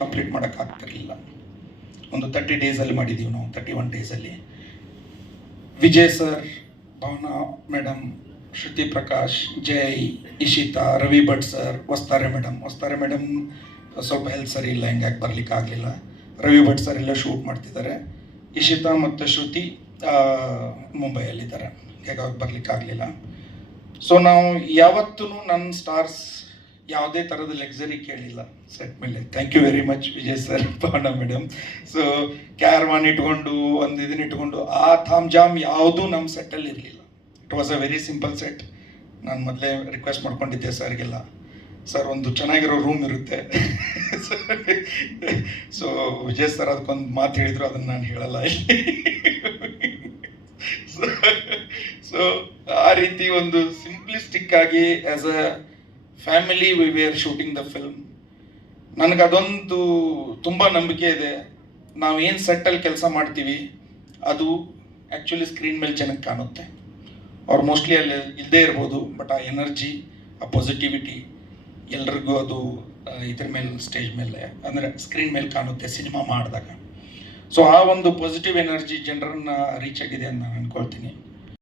Complete ಮಾಡೋಕ್ಕಾಗ್ತಿರಲಿಲ್ಲ ಒಂದು thirty ಡೇಸಲ್ಲಿ ಮಾಡಿದ್ದೀವಿ ನಾವು ತರ್ಟಿ ಒನ್ ಡೇಸಲ್ಲಿ Vijay sir Bhavana madam Shruti Prakash Jai Ishita, Ravi Bhat sir ವಸ್ತಾರೆ ಮೇಡಮ್ ವಸ್ತಾರೆ madam ಸ್ವಲ್ಪ ಹೆಲ್ತ್ ಸರಿ ಇಲ್ಲ, ಹಿಂಗಾಗಿ ಬರಲಿಕ್ಕೆ ಆಗಲಿಲ್ಲ. ರವಿ ಭಟ್ ಸರ್ ಎಲ್ಲ ಶೂಟ್ ಮಾಡ್ತಿದ್ದಾರೆ. ಇಶಿತಾ ಮತ್ತು ಶ್ರುತಿ ಮುಂಬೈಯಲ್ಲಿದ್ದಾರೆ ಹೇಗಾಗಿ ಬರಲಿಕ್ಕಾಗಲಿಲ್ಲ ಸೊ ನಾವು ಯಾವತ್ತೂ ನನ್ನ ಸ್ಟಾರ್ಸ್ ಯಾವುದೇ ಥರದ ಲಕ್ಸರಿ ಕೇಳಿಲ್ಲ ಸೆಟ್ ಮೇಲೆ. Thank you very much Vijay sir Panda madam so caravan ಇಟ್ಕೊಂಡು, ಒಂದು ಇದನ್ನ ಇಟ್ಕೊಂಡು, ಆ ಥಾಮ್ ಜಾಮ್ ಯಾವುದೂ ನಮ್ಮ ಸೆಟ್ಟಲ್ಲಿ ಇರಲಿಲ್ಲ. It was a very simple set ನಾನು ಮೊದಲೇ ರಿಕ್ವೆಸ್ಟ್ ಮಾಡ್ಕೊಂಡಿದ್ದೆ ಸರ್ಗೆಲ್ಲ ಸರ್ ಒಂದು ಚೆನ್ನಾಗಿರೋ ರೂಮ್ ಇರುತ್ತೆ. ಸೊ ವಿಜಯ್ ಸರ್ ಅದಕ್ಕೊಂದು ಮಾತು ಹೇಳಿದ್ರು, ಅದನ್ನು ನಾನು ಹೇಳಲ್ಲ ಸೊ ಆ ರೀತಿ ಒಂದು ಸಿಂಪ್ಲಿಸ್ಟಿಕ್ ಆಗಿ as a family we were shooting the film ನನಗೆ ಅದೊಂದು ತುಂಬ ನಂಬಿಕೆ ಇದೆ. ನಾವು ಏನು ಸೆಟ್ಟಲ್ಲಿ ಕೆಲಸ ಮಾಡ್ತೀವಿ, ಅದು ಆ್ಯಕ್ಚುಲಿ ಸ್ಕ್ರೀನ್ ಮೇಲೆ ಜನಕ್ಕೆ ಕಾಣುತ್ತೆ. ಅವ್ರು ಮೋಸ್ಟ್ಲಿ ಅಲ್ಲಿ ಇಲ್ಲದೇ ಇರ್ಬೋದು ಬಟ್ ಆ ಎನರ್ಜಿ ಆ ಪಾಸಿಟಿವಿಟಿ ಎಲ್ರಿಗೂ ಅದು ಇದ್ರ ಮೇಲೆ ಸ್ಟೇಜ್ ಮೇಲೆ, ಅಂದರೆ ಸ್ಕ್ರೀನ್ ಮೇಲೆ ಕಾಣುತ್ತೆ ಸಿನಿಮಾ ಮಾಡಿದಾಗ. ಸೊ ಆ ಒಂದು ಪಾಸಿಟಿವ್ ಎನರ್ಜಿ ಜನರನ್ನ ರೀಚ್ ಆಗಿದೆ ಅಂತ ನಾನು ಅನ್ಕೊಳ್ತೀನಿ.